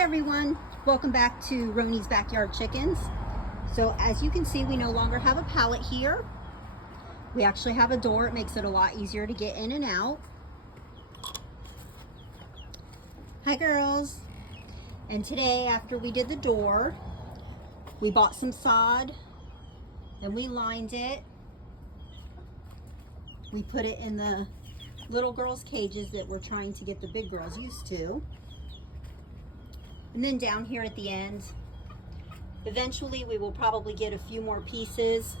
Hi everyone, welcome back to Roni's Backyard Chickens. So as you can see, we no longer have a pallet here. We actually have a door. It makes it a lot easier to get in and out. Hi girls. And today, after we did the door, we bought some sod and we lined it. We put it in the little girls' cages that we're trying to get the big girls used to. And then down here at the end, eventually we will probably get a few more pieces,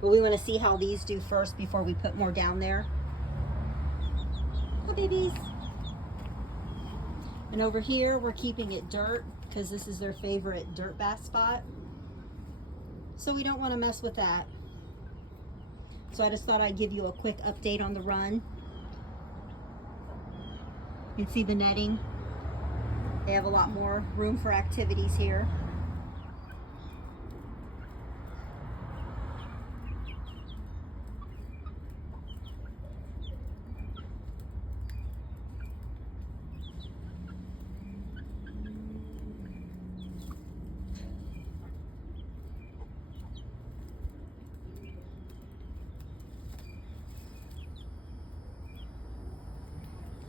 but we want to see how these do first before we put more down there. Hi babies. And over here we're keeping it dirt because this is their favorite dirt bath spot. So we don't want to mess with that. So I just thought I'd give you a quick update on the run. You can see the netting. They have a lot more room for activities here.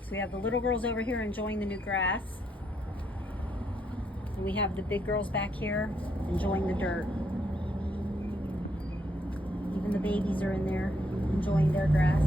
So we have the little girls over here enjoying the new grass. And we have the big girls back here enjoying the dirt. Even the babies are in there enjoying their grass.